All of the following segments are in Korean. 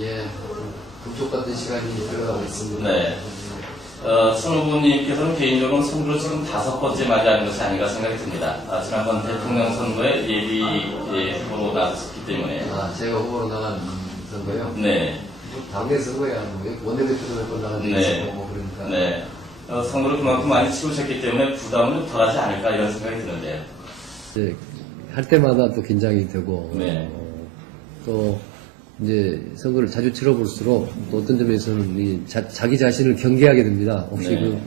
예, 금쪽 같은 시간이 들어가고 있습니다. 네. 천 후보님께서는 개인적으로 선거를 지금 5번째 맞이하는 것이 아닌가 생각이 듭니다. 지난번 대통령 선거에 예비 후보로 나섰기 때문에. 제가 후보로 나간 선거요? 네. 당내 선거야, 원내대표도 몇 번 나간 적이 네. 있었고, 그러니까. 네. 선거를 그만큼 많이 치르셨기 때문에 부담은 좀 덜하지 않을까 이런 생각이 드는데요. 이제 할 때마다 또 긴장이 되고, 네. 또 이제 선거를 자주 치러볼수록 또 어떤 점에서는 자기 자신을 경계하게 됩니다. 혹시 네. 그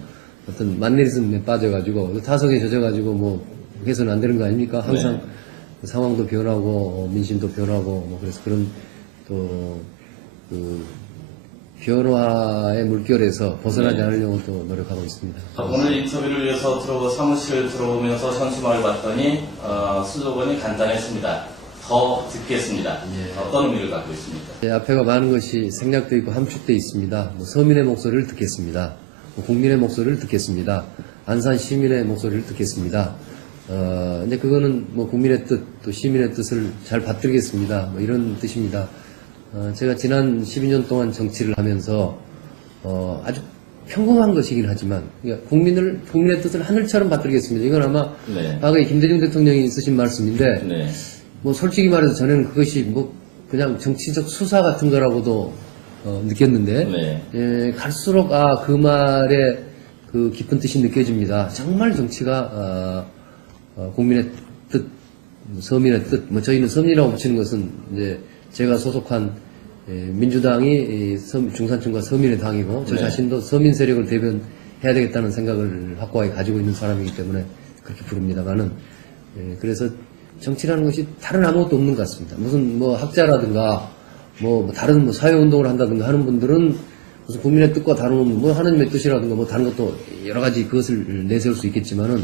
어떤 만내리즘에 빠져가지고 타성에 젖어가지고 뭐 해서는 안 되는 거 아닙니까? 항상 네. 상황도 변하고 민심도 변하고 뭐 그래서 그런 또 그 변화의 물결에서 벗어나지 네. 않으려고 또 노력하고 있습니다. 오늘 인터뷰를 위해서 사무실 들어오면서 현수막을 봤더니 슬로건이 간단했습니다. 더 듣겠습니다. 예. 어떤 의미를 갖고 있습니까? 앞에가 많은 것이 생략되어 있고 함축되어 있습니다. 서민의 목소리를 듣겠습니다. 국민의 목소리를 듣겠습니다. 안산 시민의 목소리를 듣겠습니다. 근데 그거는 뭐 국민의 뜻, 또 시민의 뜻을 잘 받들겠습니다. 뭐 이런 뜻입니다. 제가 지난 12년 동안 정치를 하면서 아주 평범한 것이긴 하지만 그러니까 국민의 뜻을 하늘처럼 받들겠습니다. 이건 아마 네. 과거에 김대중 대통령이 쓰신 말씀인데 네. 뭐 솔직히 말해서 저는 그것이 뭐 그냥 정치적 수사 같은 거라고도 느꼈는데 네. 갈수록 그 말에 그 깊은 뜻이 느껴집니다. 정말 정치가 국민의 뜻, 서민의 뜻, 뭐 저희는 서민이라고 붙이는 것은 이제 제가 소속한 민주당이 중산층과 서민의 당이고 저 네. 자신도 서민 세력을 대변해야 되겠다는 생각을 확고하게 가지고 있는 사람이기 때문에 그렇게 부릅니다만은 그래서 정치라는 것이 다른 아무것도 없는 것 같습니다. 무슨 뭐 학자라든가 뭐 다른 뭐 사회운동을 한다든가 하는 분들은 무슨 국민의 뜻과 다른 뭐 하나님의 뜻이라든가 뭐 다른 것도 여러 가지 그것을 내세울 수 있겠지만은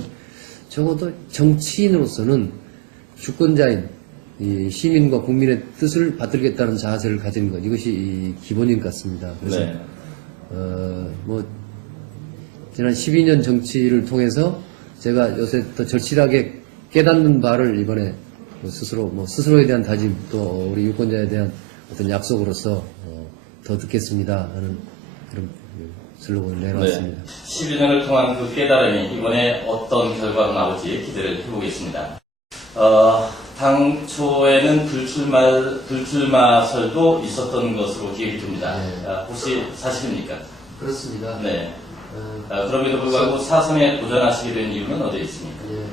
적어도 정치인으로서는 주권자인 이 시민과 국민의 뜻을 받들겠다는 자세를 가지는 것 이것이 기본인 것 같습니다. 그래서 네. 뭐 지난 12년 정치를 통해서 제가 요새 더 절실하게 깨닫는 바를 이번에 스스로에 대한 다짐 또 우리 유권자에 대한 어떤 약속으로서 더 듣겠습니다 하는 그런 슬로건을 내놓았습니다. 네. 12년을 통한 그 깨달음이 이번에 어떤 결과가 나올지 기대를 해보겠습니다. 당초에는 불출마설도 있었던 것으로 기억이 듭니다. 네. 혹시 사실입니까? 그렇습니다. 네. 그럼에도 불구하고 사선에 도전하시게 된 이유는 어디에 있습니까? 예.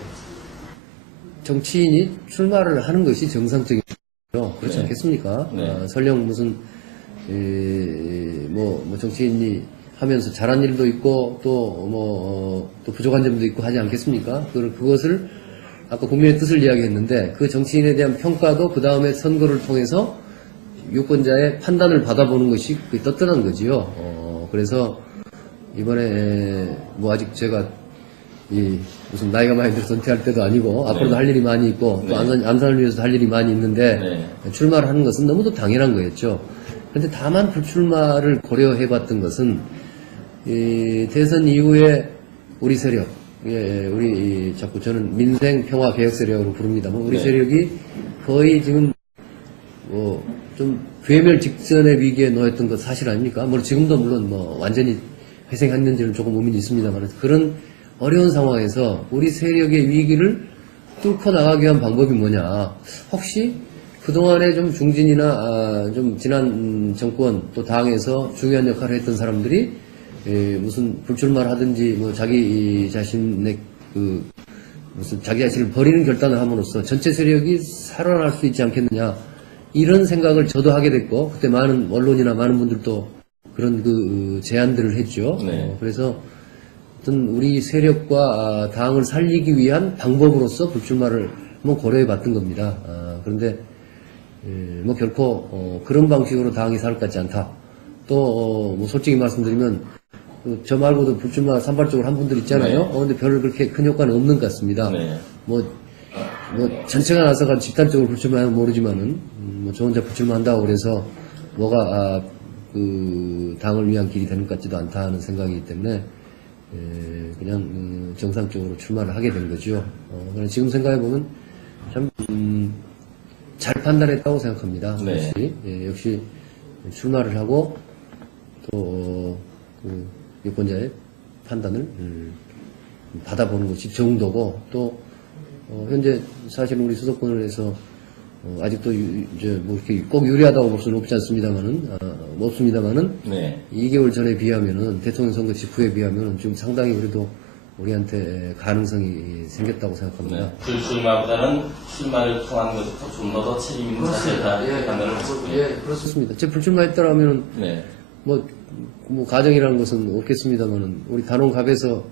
정치인이 출마를 하는 것이 정상적이죠. 그렇지 네. 않겠습니까? 네. 설령 무슨 뭐 정치인이 하면서 잘한 일도 있고 또 부족한 점도 있고 하지 않겠습니까? 그것을 아까 국민의 뜻을 이야기했는데 그 정치인에 대한 평가도 그 다음에 선거를 통해서 유권자의 판단을 받아보는 것이 떳떳한 거지요. 그래서 이번에 뭐 아직 제가 무슨 나이가 많이 들어서 은퇴할 때도 아니고 네. 앞으로도 할 일이 많이 있고 또 안산을 위해서 할 일이 많이 있는데 네. 출마를 하는 것은 너무도 당연한 거였죠. 그런데 다만 불출마를 고려해봤던 것은 대선 이후에 우리 세력, 우리 자꾸 저는 민생 평화 개혁 세력으로 부릅니다. 우리 네. 세력이 거의 지금 좀 괴멸 직전의 위기에 놓였던 것 사실 아닙니까? 지금도 물론 완전히 회생했는지는 조금 의문이 있습니다만 그런 어려운 상황에서 우리 세력의 위기를 뚫고 나가기 위한 방법이 뭐냐? 혹시 그동안에 좀 중진이나 좀 지난 정권 또 당에서 중요한 역할을 했던 사람들이 무슨 불출마를 하든지 자기 자신의 무슨 자기 자신을 버리는 결단을 함으로써 전체 세력이 살아날 수 있지 않겠느냐 이런 생각을 저도 하게 됐고 그때 많은 언론이나 많은 분들도 그런 제안들을 했죠. 네. 그래서 어떤 우리 세력과 당을 살리기 위한 방법으로서 불출마를 한번 고려해 봤던 겁니다. 그런데 결코 그런 방식으로 당이 살 것 같지 않다. 또 솔직히 말씀드리면 저 말고도 불출마 산발적으로 한 분들 있잖아요. 네. 근데 별로 그렇게 큰 효과는 없는 것 같습니다. 네. 전체가 나서가 집단적으로 불출마하면 모르지만은 저 혼자 불출마한다고 그래서 뭐가 그 당을 위한 길이 되는 것 같지도 않다 하는 생각이기 때문에 그냥 정상적으로 출마를 하게 된 거죠. 지금 생각해 보면 참 잘 판단했다고 생각합니다. 네. 역시 출마를 하고 또 그 유권자의 판단을 받아보는 것이 정도고 또 현재 사실 우리 수도권에서 아직도 이제 뭐 이렇게 꼭 유리하다고 볼 수는 없지 없습니다만은 네. 2개월 전에 비하면은 대통령 선거 직후에 비하면은 지금 상당히 그래도 우리한테 가능성이 생겼다고 생각합니다. 네. 불출마보다는 출마를 통한 것이 좀 더 책임 있는 자세다 이렇게 판단을 하셨군요. 예, 그렇습니다. 제 불출마했더라면 네. 뭐 가정이라는 것은 없겠습니다만은 우리 단원갑에서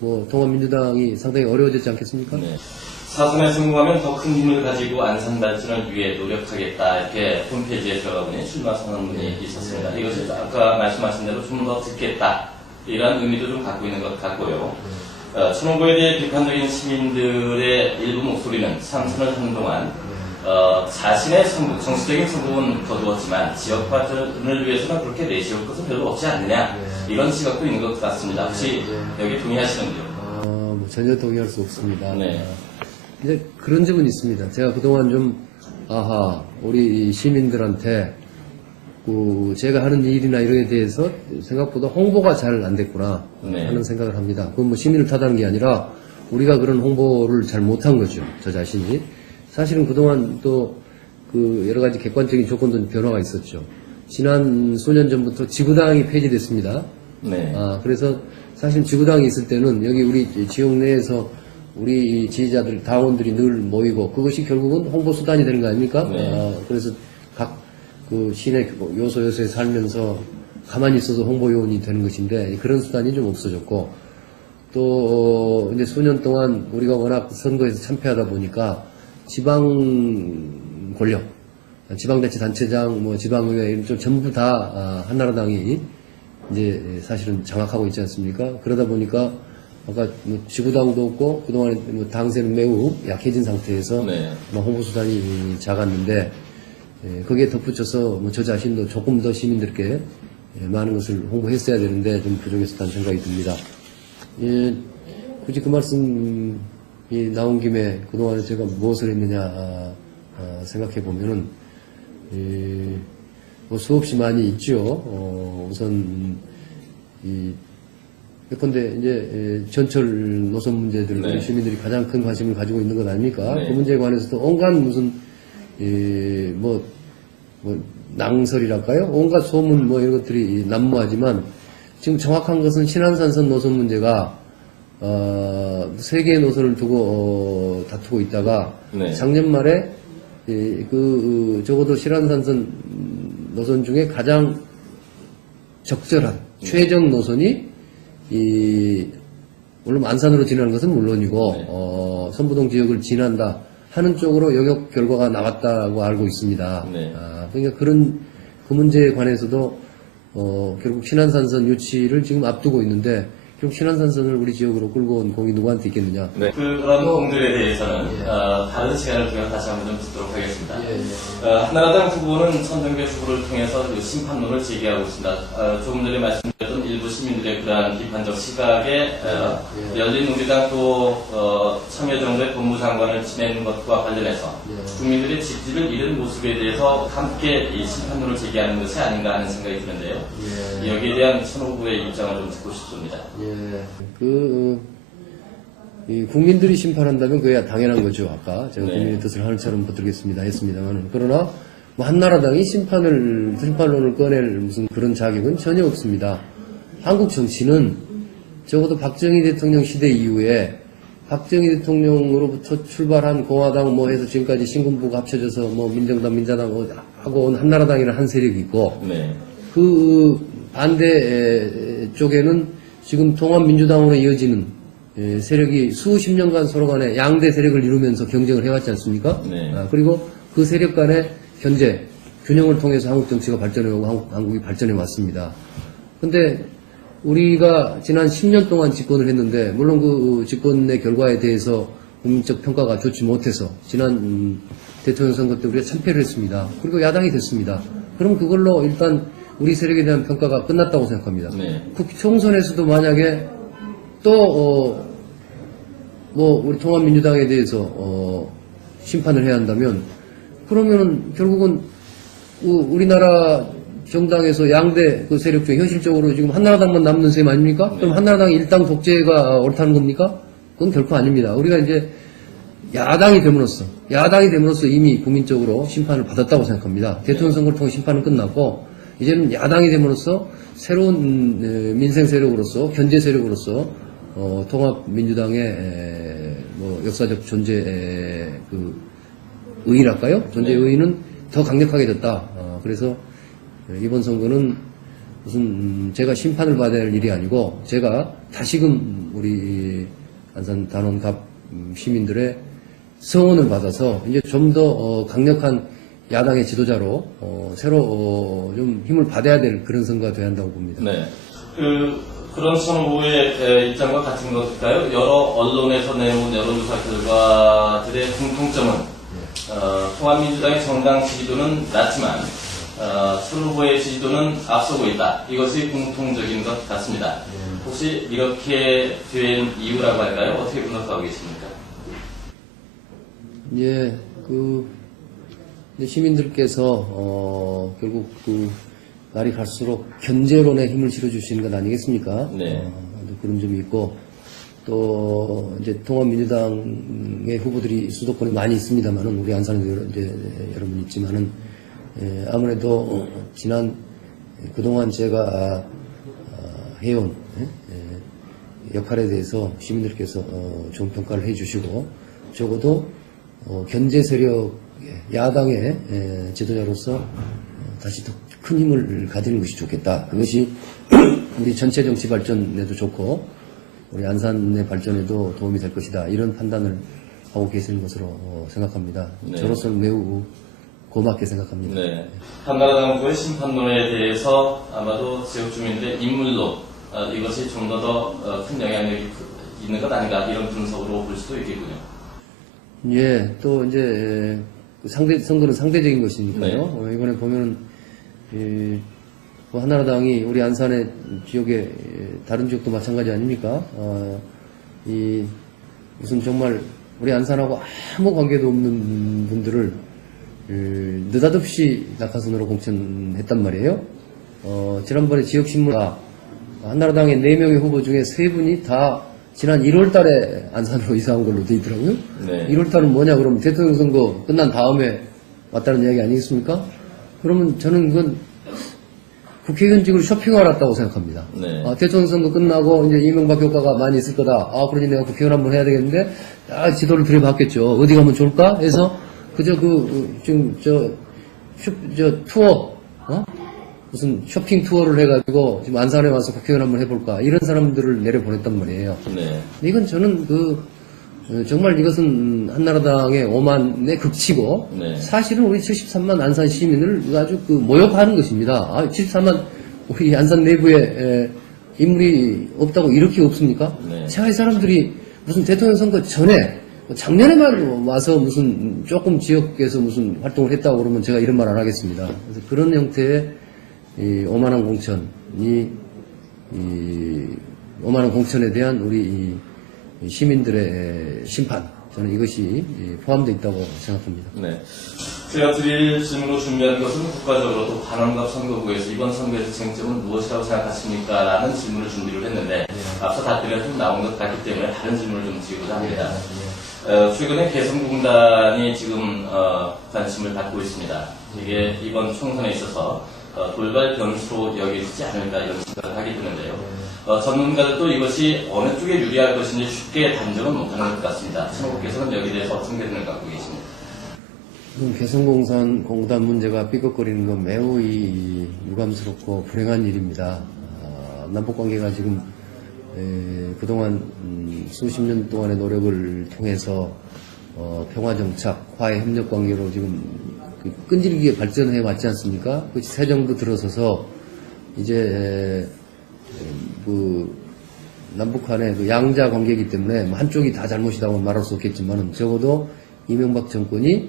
뭐 통합민주당이 상당히 어려워졌지 않겠습니까? 네. 사선에 성공하면 더 큰 힘을 가지고 안산 발전을 위해 노력하겠다 이렇게 홈페이지에 들어가 보니 출마 선언문이 있었습니다. 이것이 아까 말씀하신 대로 좀 더 듣겠다 이런 의미도 좀 갖고 있는 것 같고요. 천호부에 대해 비판적인 시민들의 일부 목소리는 삼선을 하는 동안 자신의 성공, 정치적인 성공은 거두었지만 지역 발전을 위해서는 그렇게 내세울 것은 별로 없지 않느냐 이런 시각도 있는 것 같습니다. 혹시 여기 동의하시는지요? 뭐 전혀 동의할 수 없습니다. 네. 이제 그런 점은 있습니다. 제가 그동안 좀 우리 시민들한테 제가 하는 일이나 이런 데 대해서 생각보다 홍보가 잘 안 됐구나 네. 하는 생각을 합니다. 그건 뭐 시민을 탓하는 게 아니라 우리가 그런 홍보를 잘 못한 거죠. 저 자신이. 사실은 그동안 또 여러 가지 객관적인 조건도 변화가 있었죠. 지난 수년 전부터 지구당이 폐지됐습니다. 네. 그래서 사실 지구당이 있을 때는 여기 우리 지역 내에서 우리 지지자들, 당원들이 늘 모이고 그것이 결국은 홍보 수단이 되는 거 아닙니까? 네. 그래서 각 시내 요소에 살면서 가만히 있어도 홍보 요원이 되는 것인데 그런 수단이 좀 없어졌고 또 이제 수년 동안 우리가 워낙 선거에서 참패하다 보니까 지방 권력, 지방자치단체장, 뭐 지방의회 이런 좀 전부 다 한나라당이 이제 사실은 장악하고 있지 않습니까? 그러다 보니까 아까 뭐 지구당도 없고 그동안에 뭐 당세는 매우 약해진 상태에서 네. 홍보 수단이 작았는데 거기에 덧붙여서 뭐 저 자신도 조금 더 시민들께 많은 것을 홍보했어야 되는데 좀 부족했었다는 생각이 듭니다. 굳이 그 말씀이 나온 김에 그동안에 제가 무엇을 했느냐 생각해 보면은 뭐 수없이 많이 있죠. 우선 예컨대 이제 전철 노선 문제들 네. 우리 시민들이 가장 큰 관심을 가지고 있는 것 아닙니까? 네. 그 문제에 관해서도 온갖 무슨 뭐 낭설이랄까요? 온갖 소문 뭐 이런 것들이 난무하지만 지금 정확한 것은 신안산선 노선 문제가 3개의 노선을 두고 다투고 있다가 네. 작년 말에 적어도 신안산선 노선 중에 가장 적절한 최적 노선이 물론 안산으로 지나는 것은 물론이고 네. 선부동 지역을 지난다 하는 쪽으로 영역 결과가 나왔다고 알고 있습니다. 네. 그러니까 그 문제에 관해서도 결국 신안산선 유치를 지금 앞두고 있는데 결국 신안산선을 우리 지역으로 끌고 온 공이 누구한테 있겠느냐? 네. 그런 공들에 대해서는 다른 시간을 통해 다시 한번 좀 듣도록 하겠습니다. 한나라당 후보는 천정배 후보를 통해서 그 심판론을 제기하고 있습니다. 조금 전에 말씀드렸던 일부 시민들의 그러한 비판적 시각에 열린우리당 또 참여정부의 법무장관을 지낸 것과 관련해서 국민들의 지지를 잃은 모습에 대해서 함께 이 심판론을 제기하는 것이 아닌가 하는 생각이 드는데요. 여기에 대한 천 후보의 입장을 좀 듣고 싶습니다. 이 국민들이 심판한다면 그야 당연한 거죠. 아까 제가 네. 국민의 뜻을 하늘처럼 붙들겠습니다 했습니다만 그러나 뭐 한나라당이 심판론을 꺼낼 무슨 그런 자격은 전혀 없습니다. 한국 정치는 적어도 박정희 대통령 시대 이후에 박정희 대통령으로부터 출발한 공화당 뭐 해서 지금까지 신군부가 합쳐져서 뭐 민정당 민자당 하고 온 한나라당이라는 한 세력이 있고 네. 그 반대 쪽에는 지금 통합민주당으로 이어지는 세력이 수십 년간 서로 간에 양대 세력을 이루면서 경쟁을 해왔지 않습니까? 네. 그리고 그 세력 간의 견제, 균형을 통해서 한국 정치가 발전해오고 한국이 발전해 왔습니다. 근데 우리가 지난 10년 동안 집권을 했는데 물론 그 집권의 결과에 대해서 국민적 평가가 좋지 못해서 지난 대통령 선거 때 우리가 참패를 했습니다. 그리고 야당이 됐습니다. 그럼 그걸로 일단 우리 세력에 대한 평가가 끝났다고 생각합니다. 네. 총선에서도 만약에 또 뭐 우리 통합민주당에 대해서 심판을 해야 한다면 그러면은 결국은 우리나라 정당에서 양대 그 세력 중에 현실적으로 지금 한나라당만 남는 셈 아닙니까? 그럼 한나라당이 일당 독재가 옳다는 겁니까? 그건 결코 아닙니다. 우리가 이제 야당이 됨으로써 이미 국민적으로 심판을 받았다고 생각합니다. 대통령 선거를 통해 심판은 끝났고, 이제는 야당이 됨으로써 새로운 민생 세력으로서, 견제 세력으로서, 통합민주당의 뭐 역사적 존재 그 의의랄까요? 존재 의의는 더 강력하게 됐다. 그래서 이번 선거는 무슨 제가 심판을 받아야 할 일이 아니고 제가 다시금 우리 안산 단원갑 시민들의 성원을 받아서 이제 좀 더 강력한 야당의 지도자로 새로 좀 힘을 받아야 될 그런 선거가 돼야 한다고 봅니다. 네. 그런 선후보의 입장과 같은 것일까요? 여러 언론에서 내놓은 여론조사 결과들의 공통점은 통합민주당의 정당 지지도는 낮지만 선후보의 지지도는 앞서고 있다. 이것이 공통적인 것 같습니다. 혹시 이렇게 된 이유라고 할까요? 어떻게 분석하고 계십니까? 예, 이제 시민들께서 결국 날이 갈수록 견제론에 힘을 실어주시는 것 아니겠습니까? 네. 그런 점이 있고 또 이제 통합민주당의 후보들이 수도권에 많이 있습니다만은 우리 안산에도 이제 여러분 있지만은 아무래도 그동안 제가 해온 역할에 대해서 시민들께서 좋은 평가를 해주시고 적어도 견제 세력 야당의 지도자로서 다시 더 큰 힘을 가지는 것이 좋겠다. 그것이 우리 전체 정치 발전에도 좋고 우리 안산의 발전에도 도움이 될 것이다. 이런 판단을 하고 계시는 것으로 생각합니다. 네. 저로서는 매우 고맙게 생각합니다. 네. 한나라당 후보의 심판론에 대해서 아마도 지역 주민들의 인물론 이것이 좀 더 큰 영향력이 있는 것 아닌가 이런 분석으로 볼 수도 있겠군요. 예, 또 이제 선거는 상대적인 것이니까요. 네. 이번에 보면은 한나라당이 우리 안산의 지역에 다른 지역도 마찬가지 아닙니까? 무슨 정말 우리 안산하고 아무 관계도 없는 분들을 느닷없이 낙하산으로 공천했단 말이에요. 지난번에 지역신문가 한나라당의 4명의 후보 중에 3분이 다 지난 1월 달에 안산으로 이사한 걸로 돼 있더라고요. 네. 1월 달은 뭐냐 그러면 대통령 선거 끝난 다음에 왔다는 이야기 아니겠습니까? 그러면 저는 그건 국회의원직으로 쇼핑을 왔다고 생각합니다. 네. 대통령 선거 끝나고 이제 이명박 효과가 많이 있을 거다. 그러니 내가 국회의원 한번 해야 되겠는데, 지도를 들여봤겠죠. 어디 가면 좋을까? 해서 그저 지금 투어, 무슨 쇼핑 투어를 해가지고 지금 안산에 와서 국회의원 한번 해볼까? 이런 사람들을 내려보냈단 말이에요. 네. 이건 저는 정말 이것은 한나라당의 오만의 극치고 네. 사실은 우리 73만 안산 시민을 아주 모욕하는 것입니다. 73만 우리 안산 내부에 인물이 없다고 이렇게 없습니까? 네. 제가 이 사람들이 무슨 대통령 선거 전에 작년에만 와서 무슨 조금 지역에서 무슨 활동을 했다고 그러면 제가 이런 말 안 하겠습니다. 그래서 그런 형태의 이 오만한 공천에 대한 우리 시민들의 심판, 저는 이것이 포함되어 있다고 생각합니다. 네. 제가 드릴 질문으로 준비한 것은 국가적으로도 관원갑 선거구에서 이번 선거에서 쟁점은 무엇이라고 생각하십니까? 라는 질문을 준비를 했는데 앞서 답변이 좀 나온 것 같기 때문에 다른 질문을 좀 드리고자 합니다. 최근에 개성공단이 지금 관심을 받고 있습니다. 이게 이번 총선에 있어서 돌발 변수로 여기지 않을까 이런 생각을 하게 되는데요. 전문가들도 이것이 어느 쪽에 유리할 것인지 쉽게 단정은 못하는 것 같습니다. 신호국께서는 여기에 대해서 어떤 견해를 갖고 계십니까? 지금 개성공단 문제가 삐걱거리는 건 매우 유감스럽고 불행한 일입니다. 남북관계가 지금 그동안 수십 년 동안의 노력을 통해서 평화정착, 화해협력관계로 지금 끈질기게 발전해 왔지 않습니까? 그 새 정부 들어서서 이제 남북 간의 양자 관계이기 때문에 한쪽이 다 잘못이라고 말할 수 없겠지만 적어도 이명박 정권이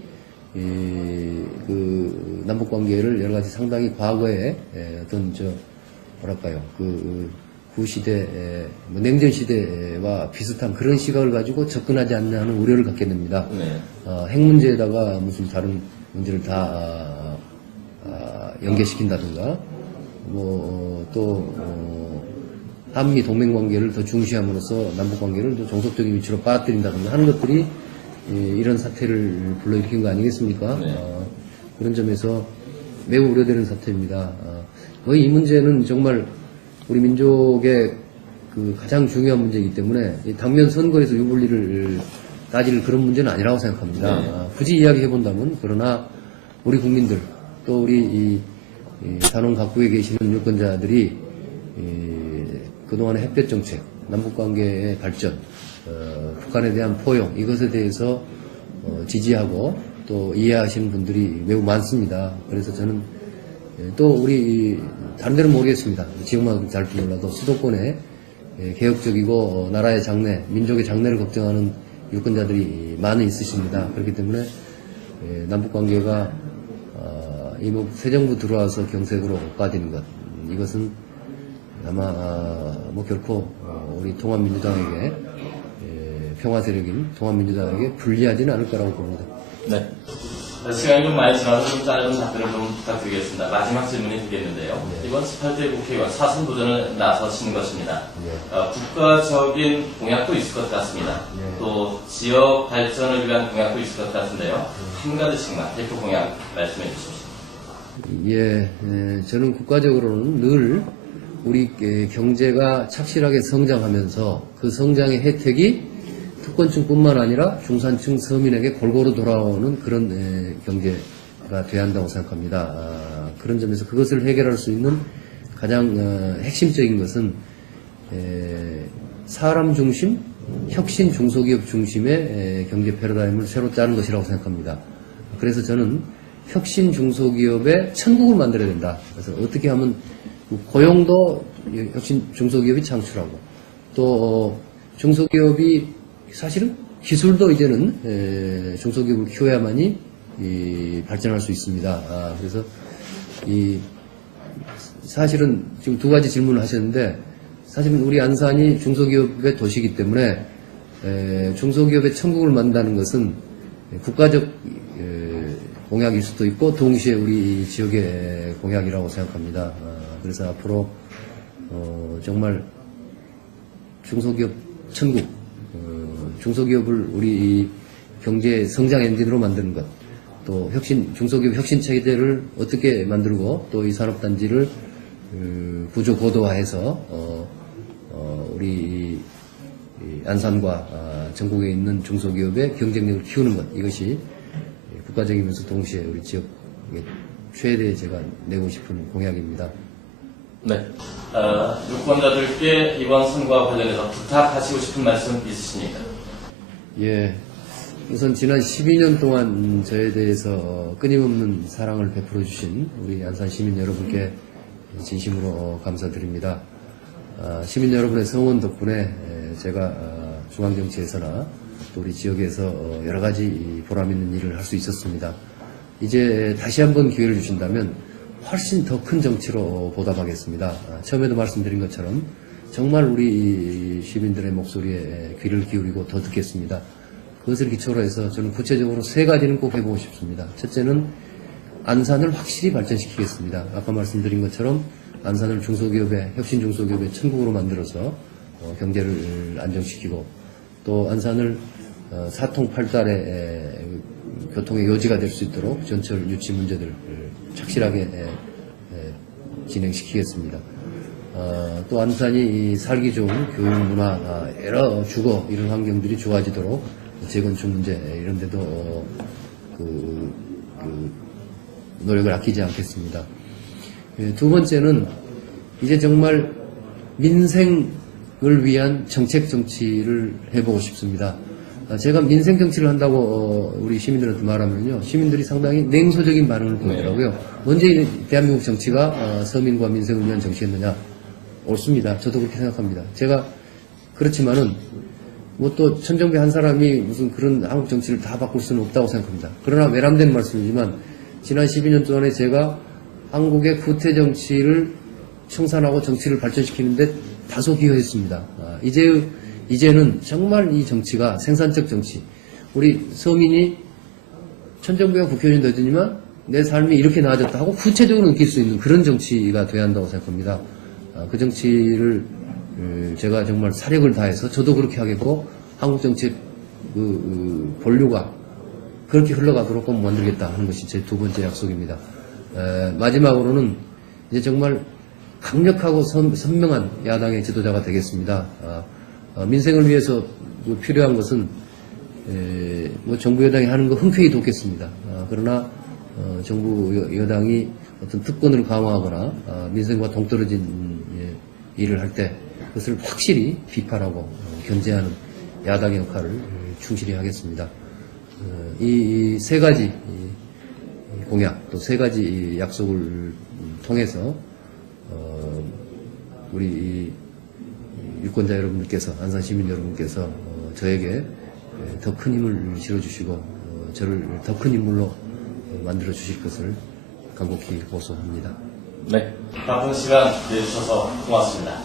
남북 관계를 여러 가지 상당히 과거에 어떤 구시대, 냉전 시대와 비슷한 그런 시각을 가지고 접근하지 않는 하는 우려를 갖게 됩니다. 네. 핵 문제에다가 무슨 다른 문제를 다 연계시킨다든가, 또 한미 동맹 관계를 더 중시함으로써 남북 관계를 더 종속적인 위치로 빠뜨린다든가 하는 것들이 이런 사태를 불러일으킨 거 아니겠습니까? 네. 그런 점에서 매우 우려되는 사태입니다. 거의 이 문제는 정말 우리 민족의 그 가장 중요한 문제이기 때문에 이 당면 선거에서 유불리를 따질 그런 문제는 아니라고 생각합니다. 네. 굳이 이야기해 본다면, 그러나 우리 국민들 또 우리 이 단원 각국에 계시는 유권자들이 그동안의 햇볕 정책, 남북 관계의 발전, 북한에 대한 포용, 이것에 대해서 지지하고 또 이해하시는 분들이 매우 많습니다. 그래서 저는 또 우리 다른 데는 모르겠습니다. 지역만 잘지 몰라도 수도권에 개혁적이고 나라의 장래, 민족의 장래를 걱정하는 유권자들이 많이 있으십니다. 그렇기 때문에 남북 관계가 새 정부 들어와서 경색으로 빠지는 것, 이것은 아마 결코 우리 통합민주당에게 평화 세력인 통합민주당에게 불리하지는 않을 거라고 봅니다. 네. 시간이 좀 많이 지나서 좀 짧은 답변을 좀 부탁드리겠습니다. 마지막 질문이 되겠는데요. 네. 이번 18대 국회의원 사선 도전을 나서신 것입니다. 네. 국가적인 공약도 있을 것 같습니다. 네. 또 지역 발전을 위한 공약도 있을 것 같은데요. 한 가지씩만 대표 공약 말씀해 주십시오. 예, 저는 국가적으로는 늘 우리 경제가 착실하게 성장하면서 그 성장의 혜택이 특권층뿐만 아니라 중산층 서민에게 골고루 돌아오는 그런 경제가 돼야 한다고 생각합니다. 그런 점에서 그것을 해결할 수 있는 가장 핵심적인 것은 사람 중심, 혁신 중소기업 중심의 경제 패러다임을 새로 짜는 것이라고 생각합니다. 그래서 저는 혁신 중소기업의 천국을 만들어야 된다. 그래서 어떻게 하면 고용도 혁신 중소기업이 창출하고 또 중소기업이 사실은 기술도 이제는 중소기업을 키워야만이 발전할 수 있습니다. 그래서 사실은 지금 두 가지 질문을 하셨는데, 사실은 우리 안산이 중소기업의 도시이기 때문에 중소기업의 천국을 만든다는 것은 국가적 공약일 수도 있고 동시에 우리 지역의 공약이라고 생각합니다. 그래서 앞으로 정말 중소기업 천국, 중소기업을 우리 경제 성장 엔진으로 만드는 것, 또 중소기업 혁신 체제를 어떻게 만들고 또 이 산업단지를 구조 고도화해서 우리 안산과 전국에 있는 중소기업의 경쟁력을 키우는 것, 이것이 국가적이면서 동시에 우리 지역의 최대 제가 내고 싶은 공약입니다. 네. 유권자들께 이번 선거와 관련해서 부탁하시고 싶은 말씀 있으십니까? 예. 우선 지난 12년 동안 저에 대해서 끊임없는 사랑을 베풀어 주신 우리 안산 시민 여러분께 진심으로 감사드립니다. 시민 여러분의 성원 덕분에 제가 중앙정치에서나 또 우리 지역에서 여러 가지 보람 있는 일을 할 수 있었습니다. 이제 다시 한번 기회를 주신다면 훨씬 더 큰 정치로 보답하겠습니다. 처음에도 말씀드린 것처럼 정말 우리 시민들의 목소리에 귀를 기울이고 더 듣겠습니다. 그것을 기초로 해서 저는 구체적으로 세 가지는 꼭 해보고 싶습니다. 첫째는 안산을 확실히 발전시키겠습니다. 아까 말씀드린 것처럼 안산을 혁신 중소기업의 천국으로 만들어서 경제를 안정시키고, 또 안산을 사통팔달의 교통의 요지가 될 수 있도록 전철 유치 문제들을 착실하게 진행시키겠습니다. 또 안산이 살기 좋은 교육, 문화, 여러 주거 이런 환경들이 좋아지도록 재건축 문제 이런 데도 노력을 아끼지 않겠습니다. 두 번째는 이제 정말 민생을 위한 정책 정치를 해보고 싶습니다. 제가 민생 정치를 한다고 우리 시민들한테 말하면요, 시민들이 상당히 냉소적인 반응을 보이더라고요. 언제 이 대한민국 정치가 서민과 민생을 위한 정치였느냐? 옳습니다. 저도 그렇게 생각합니다. 제가 그렇지만은 뭐 또 천정배 한 사람이 무슨 그런 한국 정치를 다 바꿀 수는 없다고 생각합니다. 그러나 외람된 말씀이지만 지난 12년 동안에 제가 한국의 구태 정치를 청산하고 정치를 발전시키는데 다소 기여했습니다. 이제는 정말 이 정치가 생산적 정치, 우리 서민이 천정배가 국회의원이 되더니만 내 삶이 이렇게 나아졌다 하고 구체적으로 느낄 수 있는 그런 정치가 돼야 한다고 생각합니다. 그 정치를 제가 정말 사력을 다해서 저도 그렇게 하겠고 한국 정치 본류가 그렇게 흘러가도록 꼭 만들겠다 하는 것이 제 두 번째 약속입니다. 마지막으로는 이제 정말 강력하고 선명한 야당의 지도자가 되겠습니다. 민생을 위해서 필요한 것은 뭐 정부 여당이 하는 거 흔쾌히 돕겠습니다. 그러나 정부 여당이 어떤 특권을 강화하거나 민생과 동떨어진 일을 할 때 그것을 확실히 비판하고 견제하는 야당의 역할을 충실히 하겠습니다. 이 세 가지 공약 또 세 가지 약속을 통해서 우리 유권자 여러분들께서 안산 시민 여러분께서 저에게 더 큰 힘을 실어주시고 저를 더 큰 인물로 만들어 주실 것을 간곡히 고소합니다. 네, 바쁜 시간 내주셔서 고맙습니다.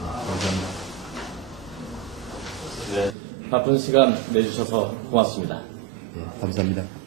감사합니다. 네, 바쁜 시간 내주셔서 고맙습니다. 감사합니다.